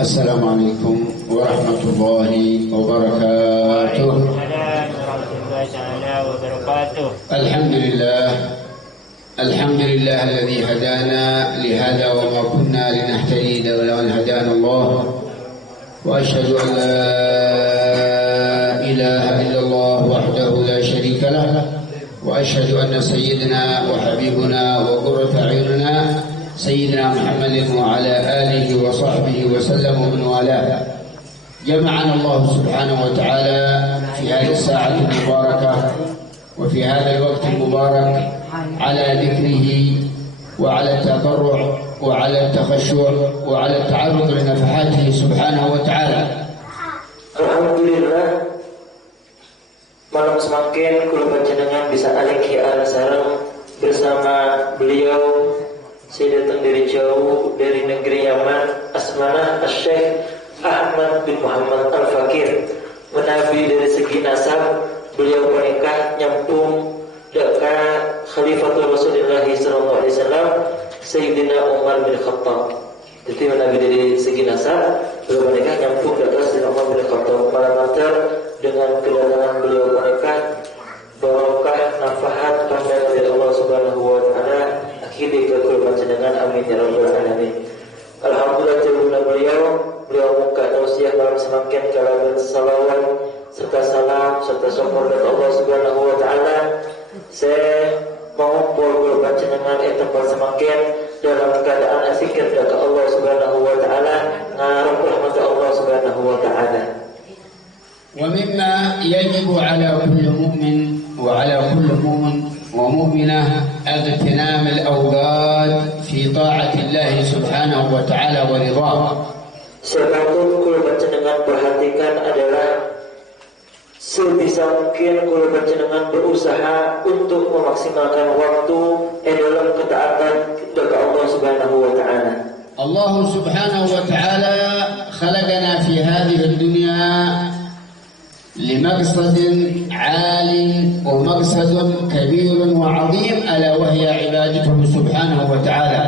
Assalamualaikum warahmatullahi wabarakatuh. Alhamdulillah alladhi hadana lihada wa ma kunna linahtadiya lawla an hadana Allah. Wa ashhadu an la ilaha illallah wahdahu la sharika lah. Wa ashhadu anna sayyidina wa habibuna wa qurrata a'yunina سيدنا محمد وعلى آله وصحبه وسلم ومن والاه. جمعنا الله سبحانه وتعالى في هذه الساعة المباركة وفي هذا الوقت المبارك على ذكره وعلى التضرع وعلى التخشع وعلى التعرض لنفحاته سبحانه وتعالى. Alhamdulillah, malam semakin kula panjenengan bisa aliki sareng bersama beliau. Saya datang dari jauh, dari negeri Yaman, asmana Syekh Ahmad bin Muhammad Al-Fakir. Menabi dari segi nasab, beliau menikah nyampung dekat Khalifatul Rasulullah SAW, Sayyidina Umar bin Khattab. Jadi menabi dari segi nasab, beliau menikah nyampung dekat Sayyidina Umar bin Khattab. Malam nanti dengan kedatangan beliau menikah, barokah nafahat pandangan dari Allah Subhanahu wa Ta'ala. Akhirnya kekul panjenengan, amin ya rabbal alamin. Alhamdulillah teruna beliau muka tausiah malam semakin kalaban salawat serta salam serta syukur dari Allah Subhanahu wa Ta'ala. Saya mengumpul panjenengan tempat semakin dalam keadaan asikir dari Allah Subhanahu wa Ta'ala, ngarep rahmat Allah Subhanahu wa Ta'ala. ومما يجب على كل مؤمن وعلى كل مؤمن ومؤمنة اغتنام الأوقات في طاعة الله سبحانه وتعالى ورضاه. Sebabun kula panjenengan perhatikan adalah sebisa mungkin kula panjenengan berusaha untuk memaksimalkan waktu dalam ketaatan kepada Allah Subhanahu wa Ta'ala. Allah Subhanahu wa Ta'ala khalaqana fi hadhihi ad-dunya لمقصد عال ومقصد كبير وعظيم ألا وهي عبادته سبحانه وتعالى.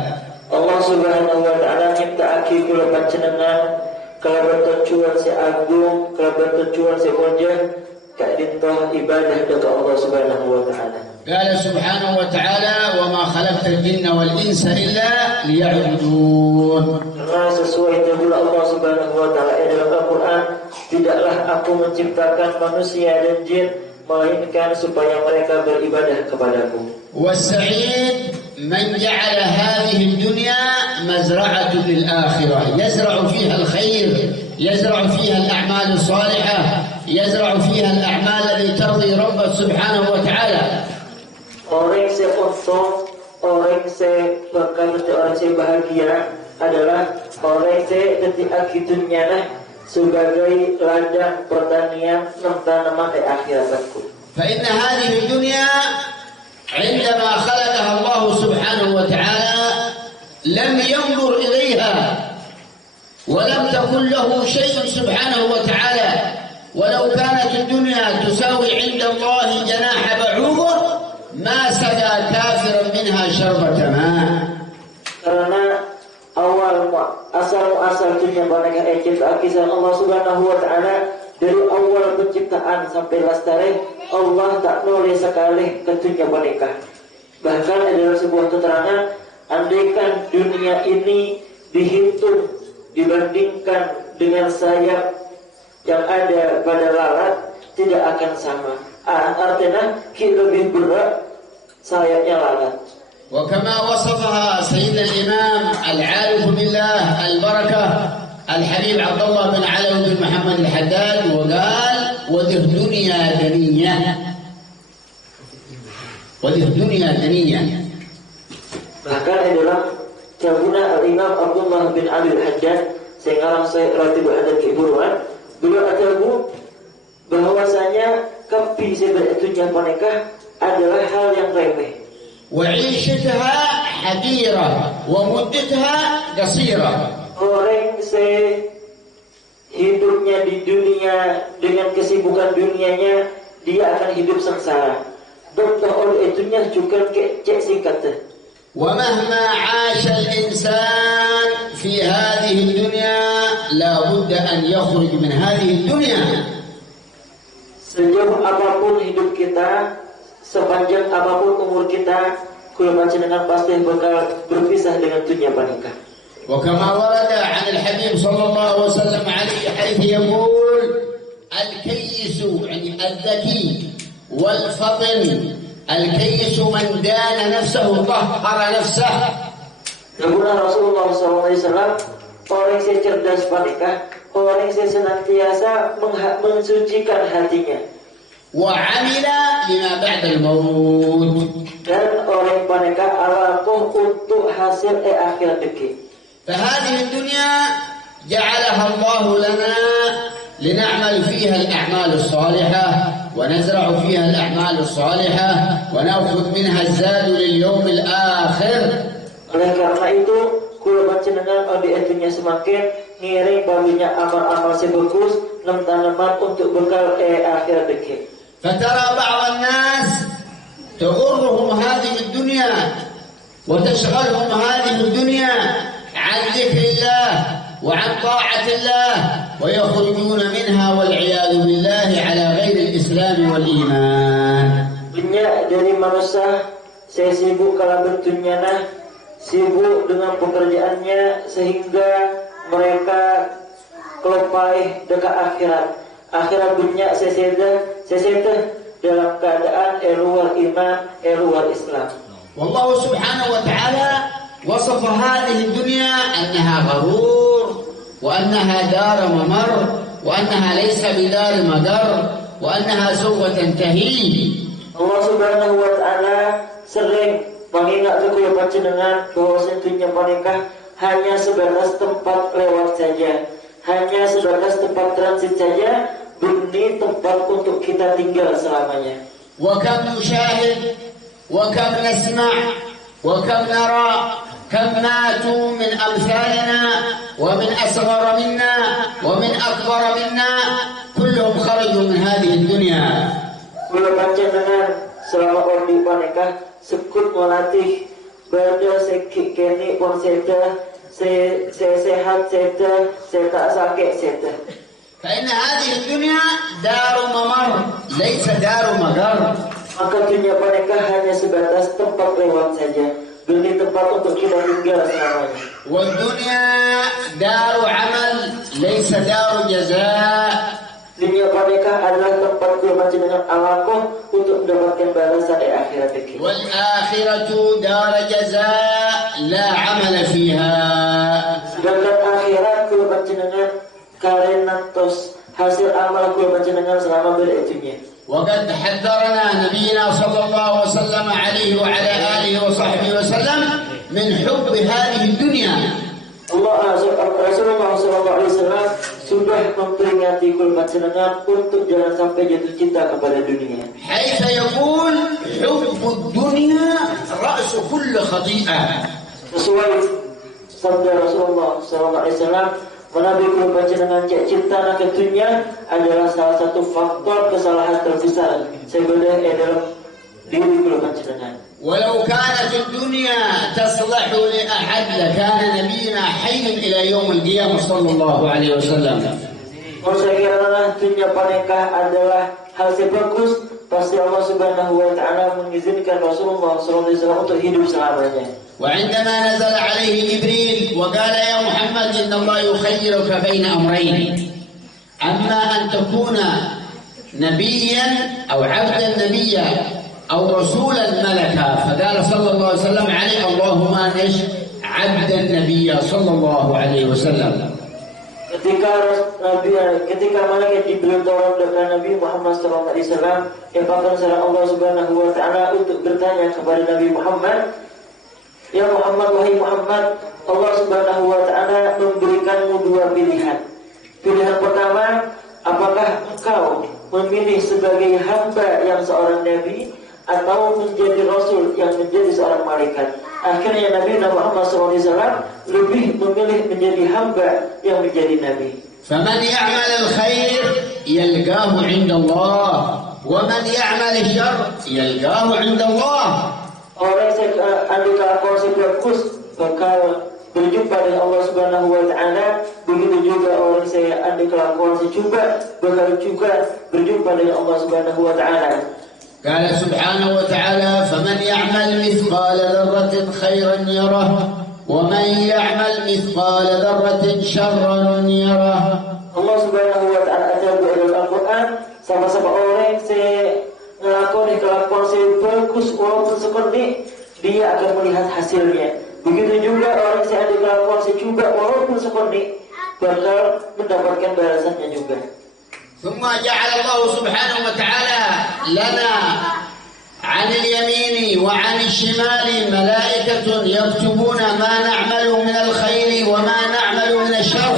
Allah Subhanahu wa Ta'ala nyiptaake kula panjenengan kalaban tujuan si agung, kalaban tujuan si mulia kadintoh ibadah kepada Allah Subhanahu wa Ta'ala. قال سبحانه وتعالى وما خلقت الجن والإنس إلا ليعبدون. Sesuai dengan Allah Subhanahu wa Ta'ala dalam Al-Quran, tidaklah aku menciptakan manusia dan jin melainkan supaya mereka beribadah kepadaku. والسعيد من جعل هذه الدنيا مزرعة للآخرة يزرع فيها الخير يزرع فيها الأعمال الصالحة يزرع فيها الأعمال التي ترضي ربه سبحانه وتعالى. Orang yang untung, orang yang bakal orang yang bahagia adalah orang yang ketika dunia sebagai ladang pertanian tanaman di akhiratku. فإن هذه الدنيا عندما خلقها الله سبحانه وتعالى لم ينظر إليها ولم تكن له شيء سبحانه وتعالى ولو كانت الدنيا تساوي عند الله جناح بعوضة ما سقى كافرا منها شربة ماء. Karena asal dunia mereka diciptakan Allah Subhanahu wa Ta'ala dari awal penciptaan sampai lestari Allah tak boleh sekali ke dunia mereka. Bahkan adalah sebuah keterangan, andaikan dunia ini dihitung dibandingkan dengan sayap yang ada pada lalat tidak akan sama. Artinya lebih berat sayapnya lalat. وكما وصفها سيدنا الإمام العارف بالله البركة الحبيب عبد الله بن علوي بن محمد الحداد وقال وذه الدنيا دنية وذه الدنيا دنية. Bahkan adalah jabuna al-Imam Abdullah bin Ali al-Haddad sehingga saya ratib hadad kiburuan beliau atabu bahwasanya kapi sebenarnya mereka adalah hal yang remeh. وعيشتها حقيرة ومدتها قصيرة. Orang hidupnya di dunia dengan kesibukan dunianya dia akan hidup sengsara. Bentuk oleh itunya juga cek singkat. ومهما عاش الإنسان في هذه الدنيا لا بد أن يخرج من هذه الدنيا. Sejauh apapun hidup kita, sepanjang apapun umur kita, kula panjenengan pasti bakal berpisah dengan dunia panika. وكما ورد عن الحبيب صلى الله وسلم عليه حيث يقول الكيس يعني الذكي والفطن الكيس من دان نفسه طهر نفسه. Namun Rasulullah SAW, orang yang cerdas panika, orang yang senantiasa mensucikan hatinya. وعمل لما بعد الموت. Dan orang panika alakuh untuk hasil akhirat deki. فهذه الدنيا جعلها الله لنا لنعمل فيها الأعمال الصالحة ونزرع فيها الأعمال الصالحة ونأخذ منها الزاد لليوم الآخر. Oleh karena itu, kula panjenengan di dunia semakin ngiring baginya amal-amal sebagus nem tanaman untuk bekal akhirat deki. فترى بعض الناس تغرهم هذه الدنيا وتشغلهم هذه الدنيا عن ذكر الله وعن طاعة الله ويخرجون منها والعياذ بالله على غير الإسلام والإيمان. Banyak dari manusia saya sibuk kalau berdunia, sibuk dengan pekerjaannya sehingga mereka kelupai dekat akhirat. Akhirat dunia seseda dalam keadaan luar iman, luar Islam. والله سبحانه وتعالى وصف هذه الدنيا أنها غرور وأنها دار ممر وأنها ليس بدار مدر وأنها سوف تنتهي. Allah Subhanahu wa taala sering mengingatkan kepada panjenengan bahwa dunia panikah hanya sebatas tempat lewat saja, hanya sebatas tempat transit saja, bukan tempat untuk kita tinggal selamanya. وكم نشاهد وكم نسمع وكم نرى كم ماتوا من أمثالنا ومن أصغر منا ومن أكبر منا كلهم خرجوا من هذه الدنيا. Kula panjenengan selama ordi panikah sekut melatih pada sekik kene pun seda sehat seda saya tak sakit seda. فإن هذه الدنيا دار ممر ليس دار مقر. Maka dunia panikah hanya sebatas tempat lewat saja, bukan tempat untuk kita tinggal selamanya. والدنيا دار عمل ليس دار جزاء. Dunia panikah adalah tempat panjenengan alakoh untuk mendapatkan balasan di akhirat ini. والآخرة دار جزاء لا عمل فيها. Sedangkan akhirat panjenengan karena tos hasil amal panjenengan selama berikutnya. وقد حذرنا نبينا صلى الله وسلم عليه وعلى آله وصحبه وسلم من حب هذه الدنيا. Rasulullah SAW sudah memperingati panjenengan untuk jangan sampai jatuh cinta kepada dunia. حيث يقول حب الدنيا رأس كل خطيئة. Sesuai sabda Rasulullah SAW, menabi panjenengan cinta ke dunia adalah salah satu faktor kesalahan terbesar sebenarnya dalam diri panjenengan. ولو كانت الدنيا تصلح لأحد لكان نبينا حي إلى يوم القيامة صلى الله عليه وسلم. Kalau saya kira dunia panikah adalah hal yang bagus, pasti Allah Subhanahu wa taala mengizinkan Rasulullah SAW untuk hidup selamanya. وعندما نزل عليه جبريل وقال يا محمد إن الله يخيرك بين أمرين، أما أن تكون نبيا أو عبدا نبيا أو رسولا ملكا، فقال صلى الله عليه وسلم عليه اللهم نش عبدا نبيا صلى الله عليه وسلم. Ketika malaikat Jibril turun dengan Nabi Muhammad SAW, yang bahkan Allah Subhanahu wa taala untuk bertanya kepada Nabi Muhammad, ya Muhammad, wahai Muhammad, Allah Subhanahu wa taala memberikanmu dua pilihan. Pilihan pertama, apakah engkau memilih sebagai hamba yang seorang nabi atau menjadi rasul yang menjadi seorang malaikat? Akhirnya Nabi Muhammad SAW lebih memilih menjadi hamba yang menjadi nabi. فمن يعمل الخير يلقاه عند الله ومن يعمل الشر يلقاه عند الله. Orang yang andika konsep bagus bakal berjumpa dengan Allah Subhanahu wa taala, begitu juga orang saya ada kelakuan secuba, bakal juga berjumpa dengan Allah Subhanahu wa taala. قال سبحانه وتعالى فمن يعمل مثقال ذرة خيرا يره ومن يعمل مثقال ذرة شرا يره. Allah Subhanahu wa taala ajar dalam Al-Qur'an, sama-sama orang saya melakukan kelakuan saya bagus walaupun seperti dia akan melihat hasilnya. Begitu juga orang saya ada kelakuan saya coba walaupun seperti bakal mendapatkan balasannya juga. ثم جعل الله سبحانه وتعالى لنا عن اليمين وعن الشمال ملائكة يكتبون ما نعمل من الخير وما نعمل من الشر.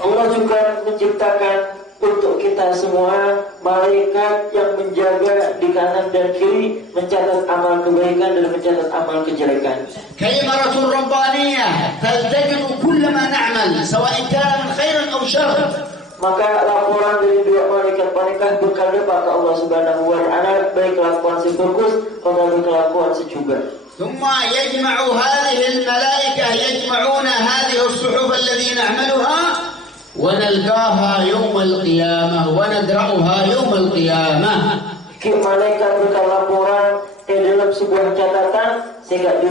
Allah juga menciptakan untuk kita semua malaikat yang menjaga di kanan dan kiri, mencatat amal kebaikan dan mencatat amal kejelekan. كاميرا ربانية تلتقط كل ما نعمل سواء كان من خير أو شر. Maka laporan dari dua malaikat bekal dapat ke Allah Subhanahu wa taala, baik kelakuan si bagus atau kelakuan si juga. ثم يجمع هذه الملائكة يجمعون هذه الصحف الذي نعملها ونلقاها يوم القيامة وندرأها يوم القيامة. Malaikat bekal laporan dalam sebuah catatan sehingga di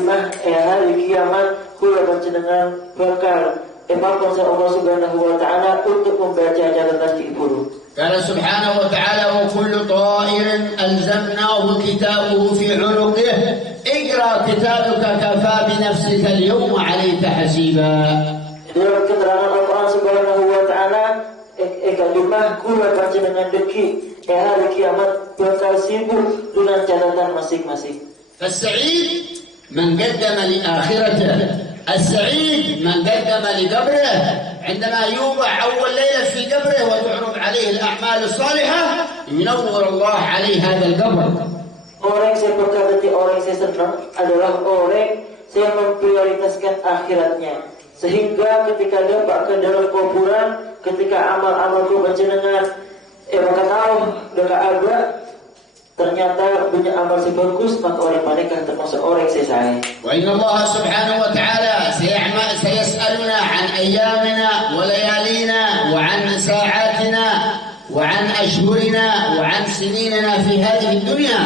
hari kiamat kula panjenengan bakal Emangkan Allah Subhanahu wa taala untuk membaca catatan itu. قال سبحانه وتعالى وكل طائر ألزمناه كتابه في عنقه اقرأ كتابك كفى بنفسك اليوم عليك حسيبا. Dalam keterangan Al-Quran Subhanahu wa taala kalimah kula panjenengan deki hari kiamat bakal sibuk dengan catatan masing-masing. فالسعيد من قدم لآخرته السعيد من قدم لقبره عندما يوضع أول ليلة في قبره وتعرض عليه الأعمال الصالحة ينور الله عليه هذا القبر. Orang saya berkata orang saya senang adalah orang saya memprioritaskan akhiratnya, sehingga ketika dapat ke dalam kuburan, ketika amal-amal panjenengan maka tahu dekat ada ternyata punya amal yang bagus, maka orang mereka termasuk orang saya. وإن الله سبحانه وتعالى سيسألنا عن أيامنا وليالينا وعن ساعاتنا وعن أشهرنا وعن سنيننا في هذه الدنيا.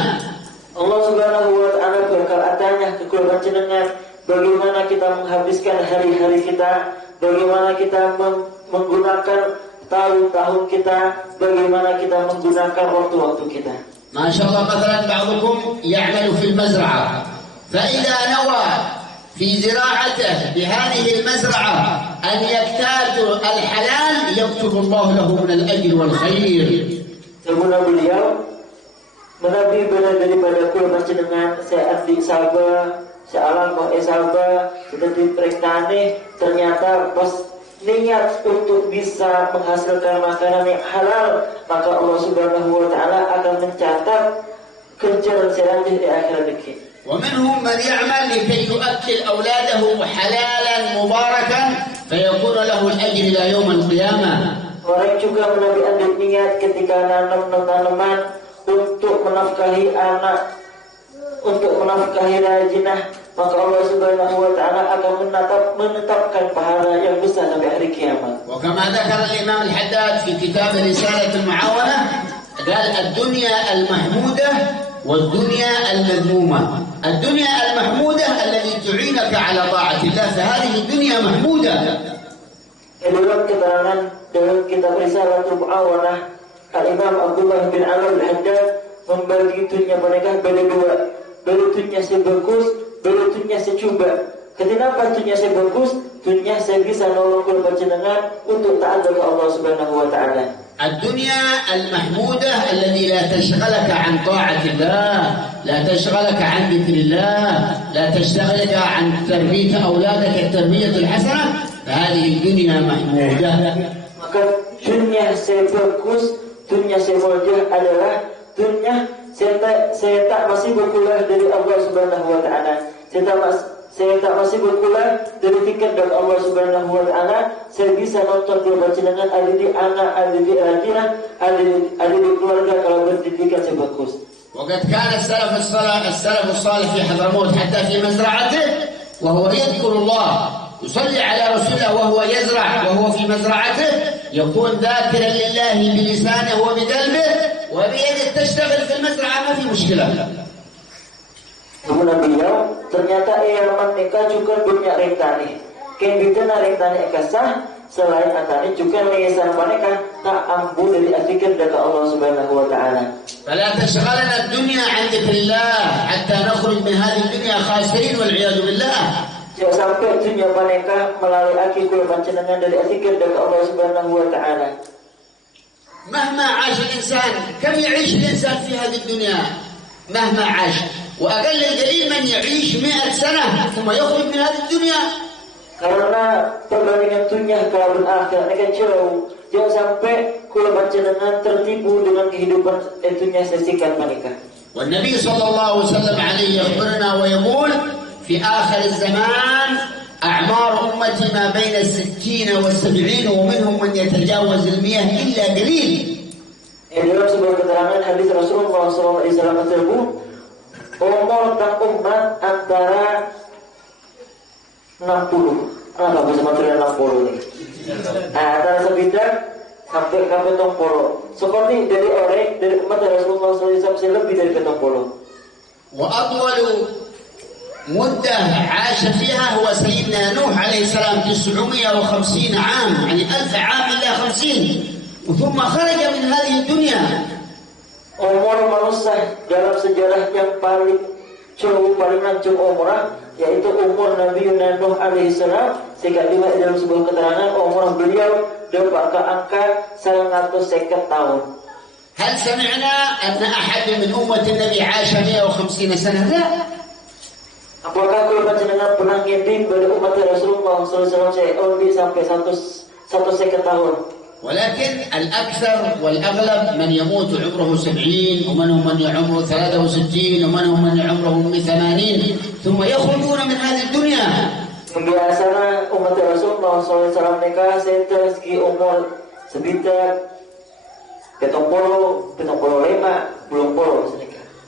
Allah Subhanahu wa taala bakal tanya ke panjenengan bagaimana kita menghabiskan hari-hari kita, bagaimana kita menggunakan tahun-tahun kita, bagaimana kita menggunakan waktu-waktu kita. ما شاء الله مثلا بعضكم يعمل في المزرعة فإذا نوى في زراعته بهذه المزرعة أن يجتاز الحلال يكتب الله له من الأجر والخير. Sebenarnya beliau menabi benar daripada kul panjenengan saya abdi sabah, saya alam sabah, sudah diperintahkan ternyata pas niat untuk bisa menghasilkan makanan yang halal, maka Allah Subhanahu wa taala akan mencatat kerjaan selanjutnya di akhirat nanti. ومنهم من يعمل لكي يؤكل أولاده حلالا مباركا فيكون له الأجر إلى يوم القيامة. Orang juga menabi niat ketika nanam tanaman untuk menafkahi anak, untuk menafkahi rajinah, maka Allah Subhanahu wa taala akan menetapkan pahala yang besar sampai hari kiamat. وكما ذكر الإمام الحداد في كتاب رسالة المعاونة قال الدنيا المحمودة والدنيا المذمومة. الدنيا المحمودة التي تعينك على طاعة الله فهذه الدنيا محمودة. Dalam keterangan dalam kitab Risalatul Mu'awanah, Al-Imam Abdullah bin Alal Al-Haddad membagi dunia mereka pada dua. Dunia sebagus, dunia secoba. Kenapa dunia sebagus? Dunia saya bisa nolong panjenengan untuk taat kepada Allah Subhanahu wa taala. الدنيا المحمودة التي لا تشغلك عن طاعة الله، لا تشغلك عن ذكر الله، لا تشغلك عن تربية أولادك التربية الحسنة، فهذه الدنيا محمودة. Maka dunia saya bagus, dunia saya mulia adalah dunia saya tak masih berkulah dari Allah Subhanahu wa taala. Saya tak masih berkulah dari fikir dari Allah Subhanahu wa taala. Saya bisa nonton film panjenengan ada di anak, ada di akhirat, ada di keluarga kalau berdidikan saya bagus. وقد كان السلف الصالح في حضرموت حتى في مزرعته وهو يذكر الله يصلي على رسول الله وهو يزرع وهو في مزرعته يكون ذاكرا لله بلسانه وبقلبه وبيده تشتغل في المزرعة ما في مشكلة. Kemudian beliau ternyata mereka juga punya rektani. Kembitana rektani ekasah selain atani juga lesan mereka tak ampu dari afikir dari Allah Subhanahu wa taala. فلا تشغلنا الدنيا عن ذكر الله حتى نخرج من هذه الدنيا خاسرين والعياذ بالله. Jangan sampai dunia mereka melalui akikul pancenengan dari afikir dari Allah Subhanahu wa taala. مهما عاش الإنسان كم يعيش الإنسان في هذه الدنيا مهما عاش وأقل القليل من يعيش 100 سنة ثم يخرج من هذه الدنيا. Karena perbandingan dunia kalau akhir akan jauh. Jangan sampai kula panjenengan tertipu dengan kehidupan dunia sesikat mereka. والنبي صلى الله وسلم عليه يخبرنا ويقول في آخر الزمان أعمار أمتي ما بين 60 و70 ومنهم من يتجاوز 100 إلا قليل. Dalam sebuah keterangan hadis Rasulullah SAW tersebut, umur dan umat antara 60. Apa bisa material 60 ini? Antara sebidang sampai ke 70. Seperti dari umat Rasulullah SAW lebih dari 70. وأطول مدة عاش فيها هو سيدنا نوح عليه السلام 950 عام يعني 1000 عام إلا 50 ثم خرج من هذه الدنيا. Umur manusia dalam sejarah yang paling jauh, paling lancung umurnya yaitu umur Nabi Nuh alaihi salam, sehingga juga dalam sebuah keterangan umur beliau dapat ke angka 150 tahun. هل سمعنا أن أحد من أمة النبي عاش 150 سنة؟ لا. Apakah kau panjenengan pernah ngintip pada umat Rasulullah SAW sampai 150 tahun? ولكن الأكثر والأغلب من يموت عمره 70 ومنهم من عمره 63 ومنهم من عمره 80 ثم يخرجون من هذه الدنيا. Biasanya umat Rasulullah SAW mereka segi umur sekitar 75 belum puluh.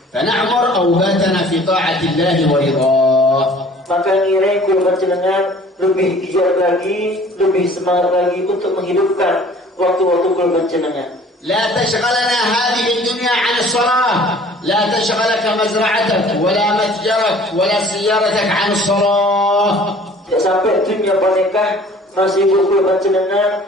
فنعمر أوقاتنا في طاعة الله ورضاه. Maka ngirai kul panjenengan lebih giat lagi, lebih semangat lagi untuk menghidupkan waktu-waktu kul panjenengan. لا تشغلنا هذه الدنيا عن الصلاة، لا تشغلك مزرعتك ولا متجرك ولا سيارتك عن الصلاة. Sampai dunia panikah masih kul panjenengan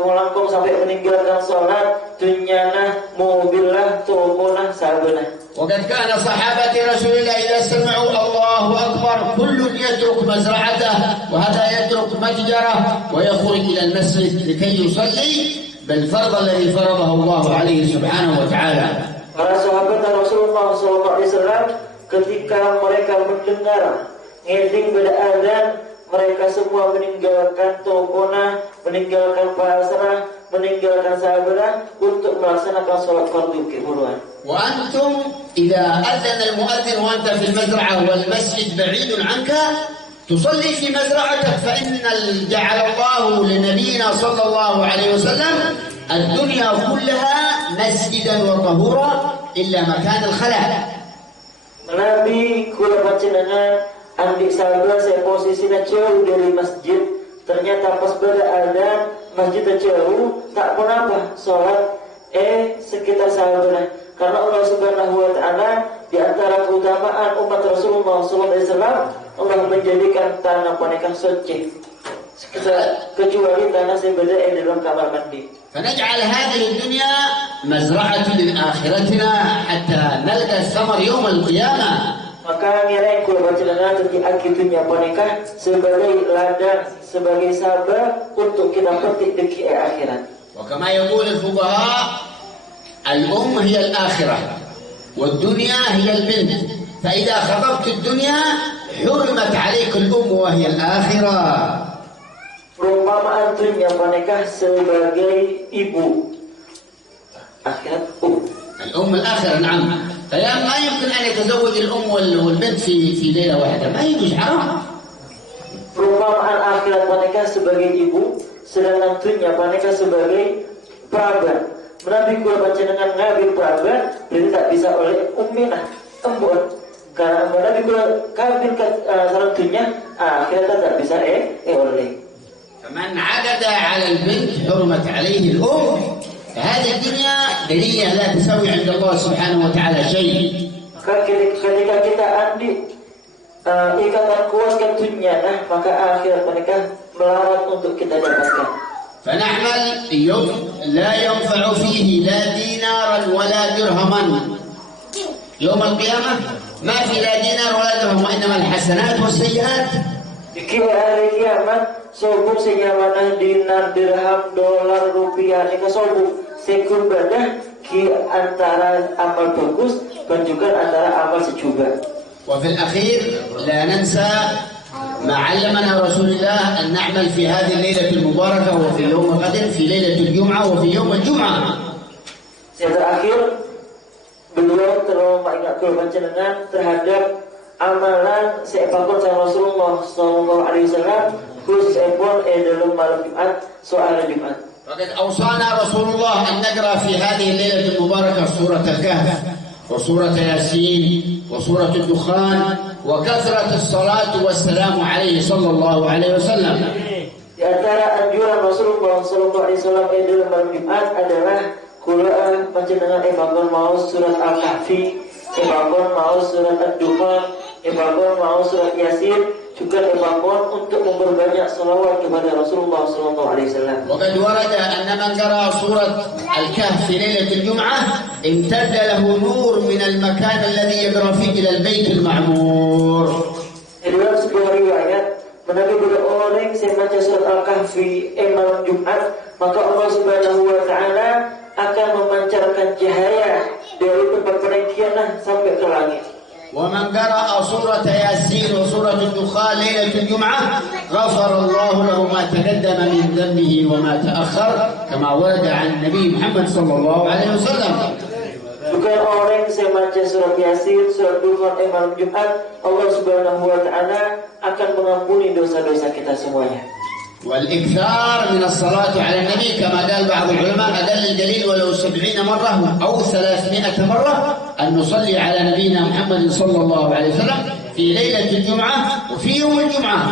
langkung sampai meninggalkan sholat, dunyana, mobillah, tokonah, sahabatlah. وقد كان صحابة رسول الله إذا سمعوا الله أكبر كل يترك مزرعته وهذا يترك متجره ويخرج إلى المسجد لكي يصلي بالفرض الذي فرضه الله عليه سبحانه وتعالى. Para sahabat Rasulullah SAW ketika mereka mendengar ngeding pada azan, mereka semua meninggalkan tokonah, meninggalkan pasrah, meninggalkan sahabat untuk melaksanakan sholat fardu kifayah. وأنتم إذا أذن المؤذن وأنت في المزرعة والمسجد بعيد عنك تصلي في مزرعتك فإن جعل الله لنبينا صلى الله عليه وسلم الدنيا كلها مسجدا وطهورا إلا مكان الخلاء. Nabi kula panjenengan andik sahabat saya posisinya jauh dari masjid. Ternyata pas pada azan masjid jauh, tak pernah sholat sekitar sahabat. Karena Allah Subhanahu wa taala di antara keutamaan umat Rasulullah SAW, Allah menjadikan tanah pernikahan suci kecuali tanah sebelah yang dalam kamar mandi. فنجعل هذه الدنيا مزرعة لآخرتنا حتى نلقى الثمر يوم القيامة. Maka ngira kula panjenengan di akhir dunia pernikahan sebagai ladang, sebagai sabar untuk kita petik di akhirat. وكما يقول الفقهاء الأم هي الآخرة والدنيا هي البنت، فإذا خطبت الدنيا حرمت عليك الأم وهي الآخرة. Perumpamaan dunia pernikahan sebagai ibu, akhirat الأم الآخرة نعم. ما يمكن أن يتزوج الأم والبنت في ليلة واحدة، ما يجوز، حرام. Perumpamaan akhirat pernikahan sebagai ibu, sedangkan dunia pernikahan sebagai perabat. Nabi kula panjenengan ngambil perabat, berarti tak bisa oleh umminah, embun. Karena Nabi kula kawin salah dunia akhirnya tak bisa oleh. فمن عقد على البنت حرمت عليه الأم. هذه الدنيا دليل لا تسوي عند الله سبحانه وتعالى شيء. Ketika kita ambil ikatan kuatkan dunia, maka akhirat mereka melarat untuk kita dapatkan. فنعمل يوم لا ينفع فيه لا دينارا ولا درهما. يوم القيامة ما في لا دينار ولا درهم وإنما الحسنات والسيئات. Di hari kiamat sobuk senyamana dinar dirham dolar rupiah ini sobuk sekun badah ki antara amal bagus dan juga antara amal sejuga. وفي الأخير لا ننسى ما علمنا رسول الله أن نعمل في هذه الليلة المباركة وفي يوم غد في ليلة الجمعة وفي يوم الجمعة. Yang terakhir beliau terus mengingatkan panjenengan terhadap amalan seepakon sama Rasulullah Sallallahu Alaihi Wasallam khusus epon dalam malam Jumat soal Jumat. فقد أوصانا رسول الله أن نقرأ في هذه الليلة المباركة سورة الكهف وسورة ياسين وسورة الدخان وكثرة الصلاة والسلام عليه صلى الله عليه وسلم. Di antara anjuran Rasulullah Sallallahu Alaihi Wasallam dalam malam Jumat adalah Quran panjenengan epakon mau surat Al-Kahfi, epakon mau surat Ad-Dukhan, epakon mau surat Yasin, juga epakon untuk memperbanyak salawat kepada Rasulullah Sallallahu Alaihi Wasallam. وقد ورد أن من قرأ سورة الكهف في ليلة الجمعة امتد له نور من المكان الذي يقرأ فيه إلى البيت المعمور. Dalam sebuah riwayat menabi bila orang yang membaca surat Al-Kahfi malam Jumat, maka Allah Subhanahu wa Ta'ala akan memancarkan cahaya dari tempat peninggian sampai ke langit. ومن قرأ سورة ياسين وسورة الدخان ليلة الجمعة غفر الله له ما تقدم من ذنبه وما تأخر كما ورد عن النبي محمد صلى الله عليه وسلم. Juga orang yang membaca surat Yasin, surat Dukhan malam Jumat, Allah Subhanahu wa Ta'ala akan mengampuni dosa-dosa kita semuanya. والإكثار من الصلاة على النبي كما قال بعض العلماء أدل الدليل ولو 70 مرة أو 300 مرة أن نصلي على نبينا محمد صلى الله عليه وسلم في ليلة الجمعة وفي يوم الجمعة.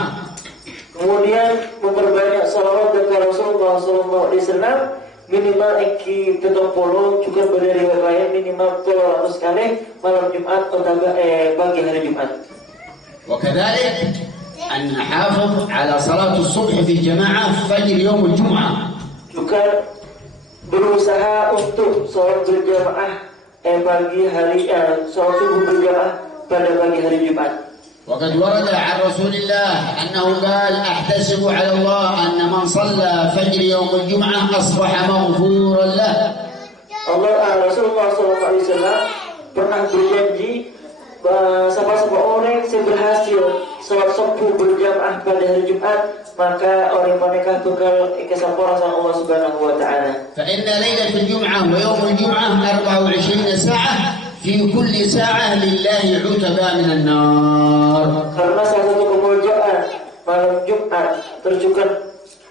Kemudian memperbanyak salawat kepada Rasulullah Sallallahu Alaihi Wasallam minimal eki 70 juga berdiri riwayat minimal 200 kali malam Jumat atau pagi hari Jumat. وكذلك أن نحافظ على صلاة الصبح في الجماعة فجر يوم الجمعة. Juga berusaha untuk sholat berjamaah pagi hari sholat subuh berjamaah pada pagi hari Jumat. وقد ورد عن رسول الله أنه قال أحتسب على الله أن من صلى فجر يوم الجمعة أصبح مغفورا له. Rasulullah SAW pernah berjanji siapa orang yang berhasil sholat subuh berjamaah pada hari Jumat, maka orang mereka bakal kesampaian sama Allah Subhanahu wa Ta'ala. فإن ليلة الجمعة ويوم الجمعة 24 ساعة في كل ساعة لله عتبى من النار. Karena salah satu kemuliaan malam Jumat terjukan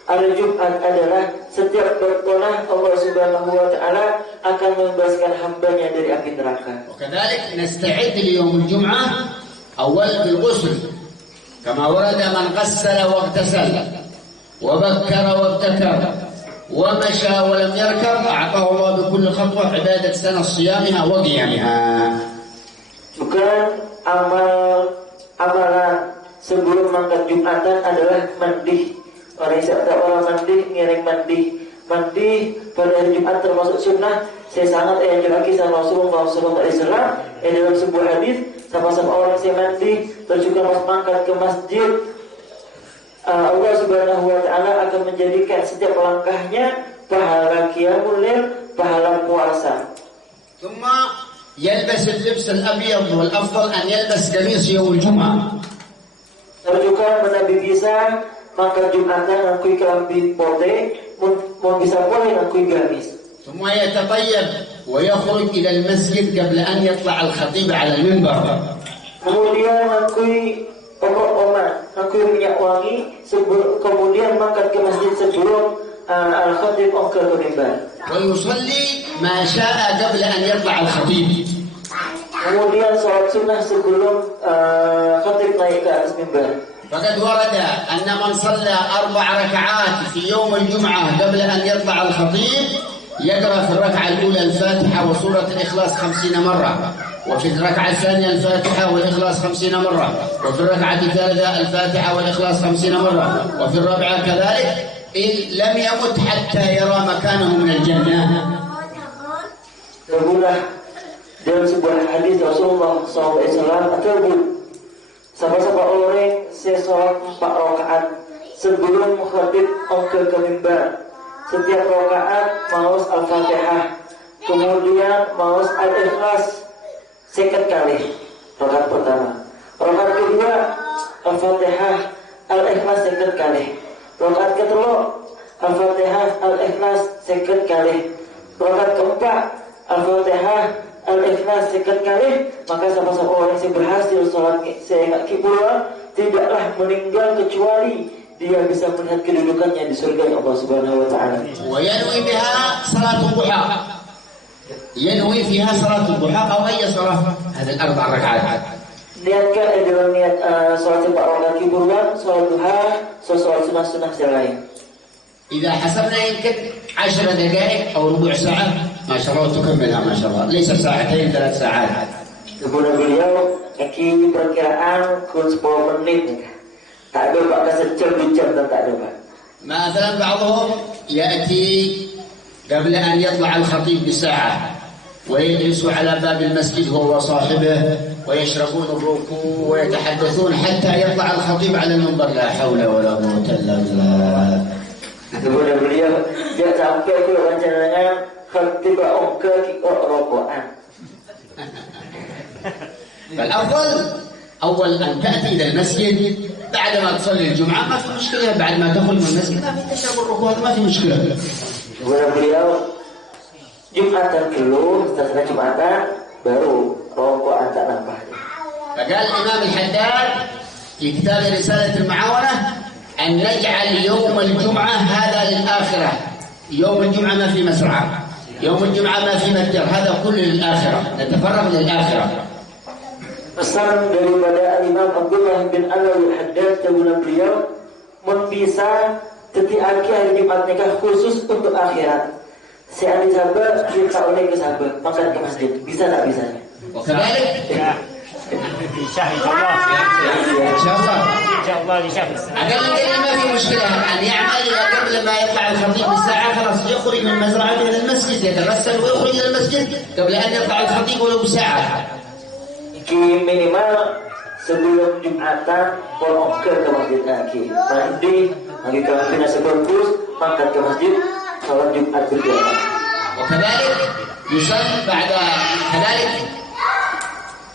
hari Jumat adalah setiap bertonah Allah Subhanahu wa Ta'ala akan membebaskan hambanya dari api neraka. وكذلك نستعد ليوم الجمعة أول بالغسل كما ورد من غسل واغتسل وبكر وابتكر ومشى ولم يركب أعطاه الله بكل خطوة عبادة سنة صيامها وقيامها. Juga amalan sebelum mangkat Jumatan adalah mandi. Orang mandi, ngiring mandi pada hari Jumat termasuk sunnah. Saya sangat lagi sama Rasulullah SAW dalam sebuah hadis, sama-sama orang saya mandi terus juga mangkat ke masjid, Allah Subhanahu wa Ta'ala akan menjadikan setiap langkahnya pahala qiyamul lail, pahala puasa. ثم يلبس اللبس الأبيض والأفضل أن يلبس قميص يوم الجمعة. Terus juga Nabi bisa maka Jumatan ngakui kelambi pote, mau bisa boleh ngakui gamis. ثم يتطيب ويخرج إلى المسجد قبل أن يطلع الخطيب على المنبر. Kemudian ngakui obat-obat, ngakui minyak wangi, kemudian mangkat ke masjid sebelum al-khatib ke mimbar. ويصلي ما شاء قبل أن يطلع الخطيب. Kemudian sholat sunnah sebelum khatib naik ke atas mimbar. فقد ورد أن من صلى 4 ركعات في يوم الجمعة قبل أن يطلع الخطيب يقرأ في الركعة الأولى الفاتحة وسورة الإخلاص 50 مرة، وفي الركعة الثانية الفاتحة والإخلاص 50 مرة، وفي الركعة الثالثة الفاتحة والإخلاص 50 مرة، وفي الرابعة كذلك، إن لم يمت حتى يرى مكانه من الجنة. Dalam sebuah hadis Rasulullah SAW tersebut, siapa-siapa orang sholat 4 rakaat sebelum khatib angkat ke mimbar, setiap rakaat maus al-fatihah, kemudian maus al-ikhlas 50 kali. Rakaat pertama, rakaat kedua al-fatihah al-ikhlas 50 kali, rakaat kedua al-fatihah al-ikhlas 50 kali, rakaat keempat al-fatihah al-ikhlas 50 kali. Maka siapa-siapa orang yang berhasil sholat seenggak kiblat tidaklah meninggal kecuali dia bisa melihat kedudukannya di surga Allah Subhanahu wa taala. Wa yanwi biha salat duha. Yanwi fiha salat duha atau ayy salat hadhihi al-4 rakaat. Niatkan dalam niat sholat 4 rakaat kiblat, sholat duha, sholat sunah-sunah yang lain. إذا حسبنا يمكن 10 دقائق أو ربع ساعة ما شاء الله تكملها ما شاء الله، ليس ساعتين 3 ساعات. Kemudian beliau kaki perkiraan kun 10 menit. Tak ada pakai sejam 2 jam dan tak ada Pak. مثلا بعضهم يأتي قبل أن يطلع الخطيب بساعة ويجلس على باب المسجد هو وصاحبه ويشربون الركوع ويتحدثون حتى يطلع الخطيب على المنبر. لا حول ولا قوة إلا بالله. Kemudian beliau dia sampai ke rencananya khatib angkat rokokan. فالأفضل أول أن تأتي إلى المسجد بعد ما تصلي الجمعة، ما في مشكلة، بعد ما تدخل من المسجد ما في تشرب الركوع، ما في مشكلة. Kemudian beliau Jumatan dulu, setelah Jumatan baru rokokan tak nampak. فقال الإمام الحداد في كتاب رسالة المعاونة أن نجعل يوم الجمعة هذا للآخرة. يوم الجمعة ما في مسرعة، يوم الجمعة ما في متجر، هذا كله للآخرة، نتفرغ للآخرة. Pesan daripada Imam Abdullah bin Alawi Haddad kepada beliau mempisah setiap hari Jumat nikah khusus untuk akhirat. Seandainya sahabat kita oleh ke sahabat makan ke masjid, bisa tak bisa? وكذلك bisa insyaallah. إن شاء الله Insyaallah bisa. أقل من ما في مشكلة أن يعمل إلى قبل ما يطلع الخطيب بالساعة، خلاص يخرج من مزرعته إلى المسجد، يتغسل ويخرج إلى المسجد قبل أن يطلع الخطيب ولو بساعة. Minimal sebelum Jumatan ongkir ke masjid lagi. Mandi, lagi karantina sebagus, makan ke masjid, salat Jumat berjamaah. وكذلك يسن بعد كذلك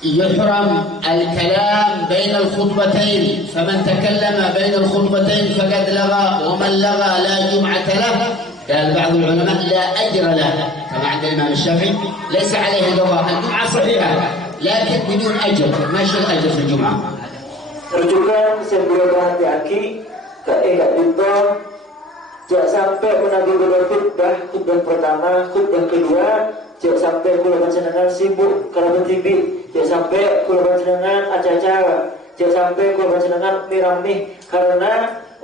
يحرم الكلام بين الخطبتين، فمن تكلم بين الخطبتين فقد لغى، ومن لغى لا جمعة له. قال بعض العلماء لا أجر له، كما عند الإمام الشافعي ليس عليه قضاء، الجمعة صحيحة لكن بدون أجر، ماشي الأجر في الجمعة. Rujukan sebelum berhati-hati kaidah itu jangan sampai Nabi berkhutbah, khutbah pertama, khutbah kedua, jangan sampai kula panjenengan sibuk karo TV, jangan sampai kula panjenengan acara-acara, jangan sampai kula panjenengan miramih karena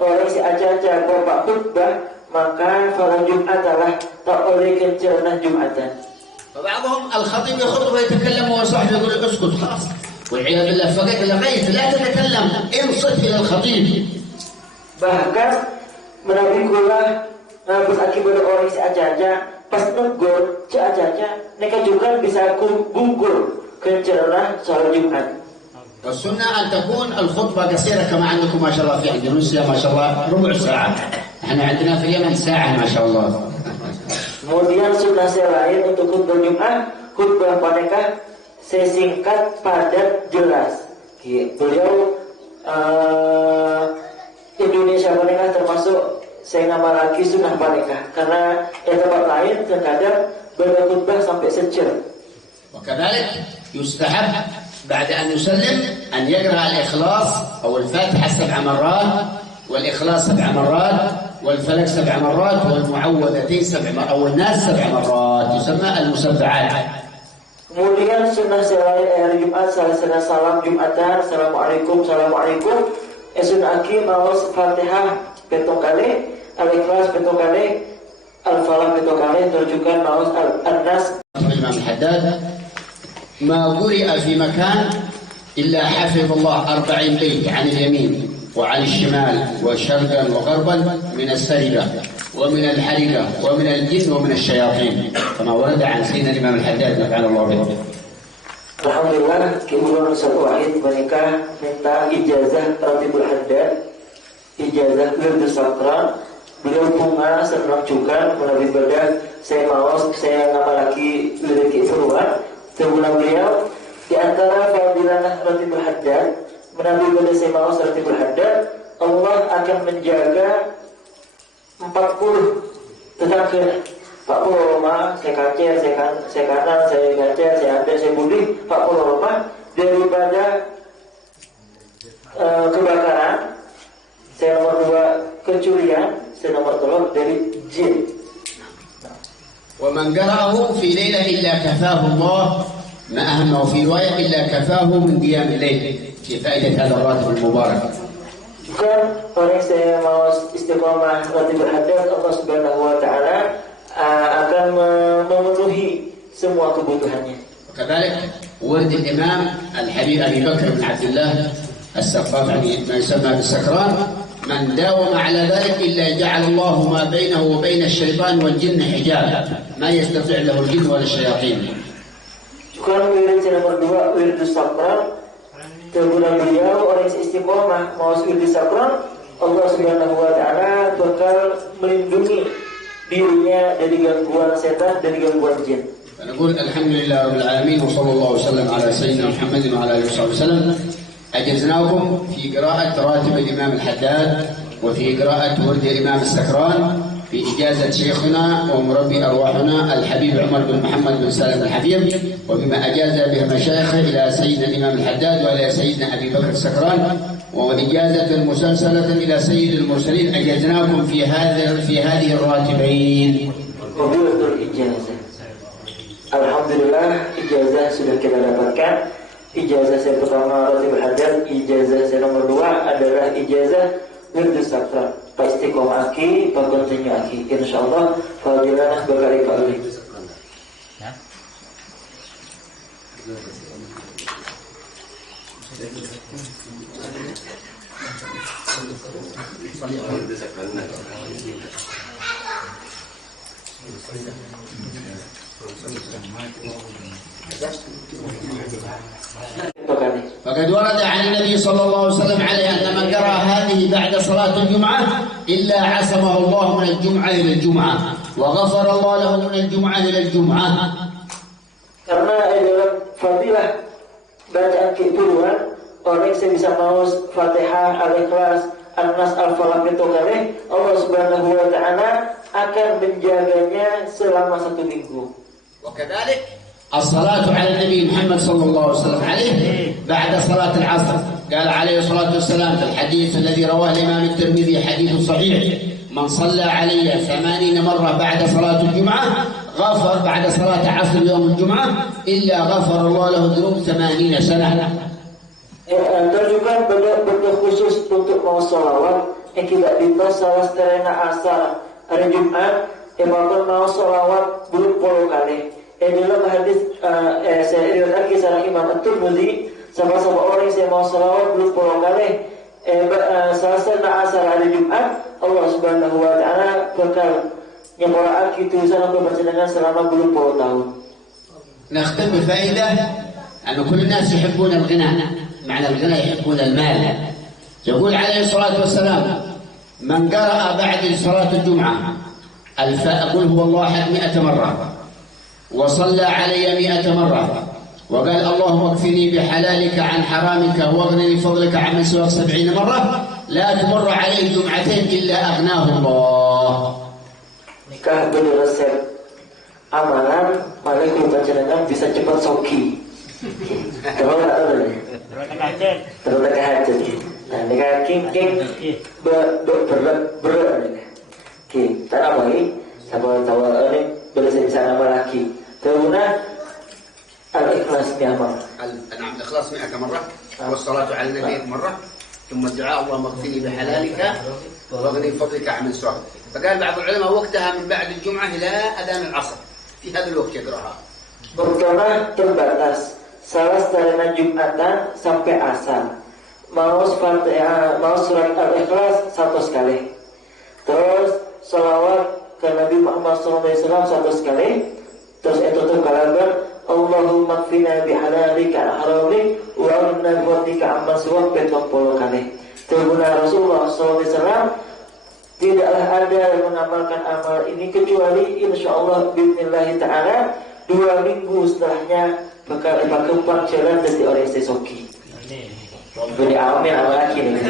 orang si acara-acara bapak khutbah maka salat Jumat adalah tak oleh kencerna Jumatan. فبعضهم الخطيب يخطب ويتكلم وصاحبه يقول لك اسكت خلاص والعياذ بالله، فقد لغيت، لا تتكلم، انصت الى الخطيب. Bahkan Nabi kula habis akibat orang si aja pas negur si aja mereka juga bisa gugur kencerna salat Jumat. والسنة أن تكون الخطبة قصيرة كما عندكم ما شاء الله في إندونيسيا ما شاء الله ربع ساعة، احنا عندنا في اليمن ساعة ما شاء الله. Kemudian sunnah lain untuk khutbah Jumat, khutbah pernikahan sesingkat, padat, jelas. Beliau Indonesia pernikahan termasuk saya nama lagi sunnah pernikahan karena di tempat lain terkadang berkhutbah sampai sejam. وكذلك يستحب بعد أن يسلم أن يقرأ الإخلاص أو الفاتحة 7 مرات، والإخلاص 7 مرات، والفلك 7 مرات، والمعوذتين 7 مرات، أو الناس 7 مرات، يسمى المسبعات. Kemudian sunnah selain hari Jumat selesai salam Jumatan, assalamualaikum, assalamualaikum, esun aki maos Fatihah petong kali, Al-Ikhlas petong kali, Al-Falaq petong kali, tujukan maos An-Nas. الإمام الحداد ما قرئ في مكان إلا حفظ الله 40 بيت عن اليمين وعن الشمال وشرقا وغربا من السرقة ومن الحرقة ومن الجن ومن الشياطين كما ورد عن سيدنا الإمام الحداد نفعل الله به. Alhamdulillah, Kibulan Ustaz Wahid menikah minta ijazah Ratibul Haddad, ijazah Wirdus Sakran. Beliau bunga senang juga melalui badan saya mau saya nama lagi lirik Furuan. Kemudian beliau di antara fadilah Ratibul Haddad melalui badan saya mau Ratibul Haddad, Allah akan menjaga 40 tetangga. 40 rumah, saya kacer, saya kanan, saya gacer, saya ada, saya budi, 40 rumah daripada kebakaran. Saya nomor 2 kecurian, saya nomor 3 dari jin. ومن قرأه في ليلة إلا كفاه الله ما أهمه في رواية إلا كفاه من قيام الليل في فائدة هذا الراتب المبارك. Juga orang saya mau istiqomah Ratibul Haddad, Allah Subhanahu wa taala akan memenuhi semua kebutuhannya. وكذلك ورد الإمام الحبيب أبي بكر بن عبد الله السقاف ما يسمى بالسكران من داوم على ذلك إلا جعل الله ما بينه وبين الشيطان والجن حجابا ما يستطيع له الجن ولا الشياطين. Juga wirid nomor 2 Wirdus Sakran. Kemudian beliau orang istiqomah mau Wirdus Sakran, Allah Subhanahu wa taala bakal melindungi dirinya dari gangguan setan, dari gangguan jin. نقول الحمد لله رب العالمين وصلى الله وسلم على سيدنا محمد وعلى اله وصحبه وسلم. أجزناكم في قراءة راتب الإمام الحداد وفي قراءة ورد الإمام السكران في إجازة شيخنا ومربي أرواحنا الحبيب عمر بن محمد بن سالم الحفيظ وبما أجاز به مشايخه إلى سيدنا الإمام الحداد وإلى سيدنا أبي بكر السكران وإجازة مسلسلة إلى سيد المرسلين. أجزناكم في هذه الراتبين. Wabillahi ijazah. Alhamdulillah, ijazah sudah kita dapatkan. Ijazah saya pertama Ratibul Haddad, ijazah saya nomor 2 adalah ijazah Wirdus Sakran. Pak istiqomah aki, Pak kontinu aki. Insyaallah fadilah berkali-kali. فقد ورد عن النبي صلى الله عليه وسلم عليه أن من قرأ هذه بعد صلاة الجمعة إلا عصمه الله من الجمعة إلى الجمعة وغفر الله له من الجمعة إلى الجمعة. Karena dalam fadilah bacaan keituan orang yang bisa mau Fatihah, Al-Ikhlas, An-Nas, Al-Falaq itu kali Allah Subhanahu wa taala akan menjaganya selama 1 minggu. وكذلك الصلاة على النبي محمد صلى الله عليه وسلم عليه بعد صلاة العصر قال عليه الصلاة والسلام في الحديث الذي رواه الإمام الترمذي حديث صحيح من صلى علي 80 مرة بعد صلاة الجمعة غفر بعد صلاة عصر يوم الجمعة إلا غفر الله له ذنوب 80 سنة. Terjukan bentuk khusus untuk mau sholawat yang tidak ditas salah seterena asar hari Jumat yang mau sholawat belum 10 kali. Dalam hadis saya riwayatkan kisah Imam At-Tirmidzi sama-sama orang yang mau sholawat belum 10 kali salah seterena asar hari Jumat Allah Subhanahu wa taala bakal nyemoraan gitu sana berjenengan selama belum 10 tahun. نختم بفائدة أن كل الناس يحبون الغنى معنى الغنى يحبون المال. يقول عليه الصلاة والسلام من قرأ بعد صلاة الجمعة قل هو الله أحد 100 مرة وصلى علي 100 مرة وقال اللهم اكفني بحلالك عن حرامك واغنني بفضلك عمن سواك 70 مرة لا تمر عليه جمعتين إلا أغناه الله. Nikah berresep amalan malah panjenengan bisa cepat soki. Terus tak hajat. Nah, nikah king tak apa ini? Sama ini berasa sana lagi. Kemudian Al-Ikhlas 100 مرة. نعم الإخلاص 100 مرة والصلاة على النبي مرة ثم الدعاء اللهم وبغني بفضلك أعمل سؤال. فقال بعض العلماء وقتها من بعد الجمعة إلى أذان العصر، في هذا الوقت يقرأها. Berkemah terbatas salah sarana Jumatan sampai asar. Mau surat Al-Ikhlas 100 kali. Terus sholawat ke Nabi Muhammad SAW 100 kali. Terus itu tuh kalaban Allahumma kfina bihalalika al-haramik wa anna bifadlika amma suwak 70 kali. Terguna Rasulullah SAW tidaklah ada yang mengamalkan amal ini kecuali insyaallah bismillah ta'ala 2 minggu setelahnya bakal kembang jalan dari orang sesoki. Ini amin lagi nih.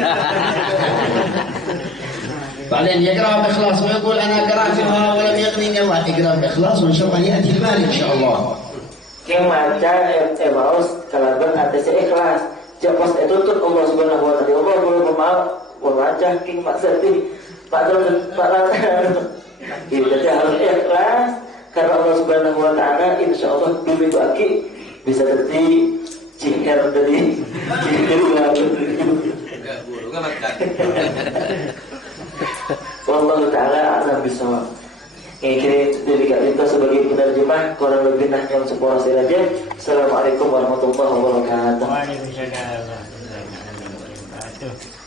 بعدين يقرأ بإخلاص ويقول أنا قرأتها ولم يغنيني الله. اقرأ بإخلاص وإن شاء الله يأتي المال إن شاء الله. Yang maca emaus kalaban atas ikhlas. Pas itu tuh Allah Subhanahu wa taala Allah boleh bermaaf membaca king maksudnya Pak kita harus ikhlas karena Allah Subhanahu wa taala insyaallah dulu itu aki bisa jadi jihar dari Wallahu taala a'lam bishawab. Ini dari kita sebagai penerjemah kurang lebih yang sepuluh saja. Assalamualaikum warahmatullahi wabarakatuh. Waalaikumsalam warahmatullahi wabarakatuh.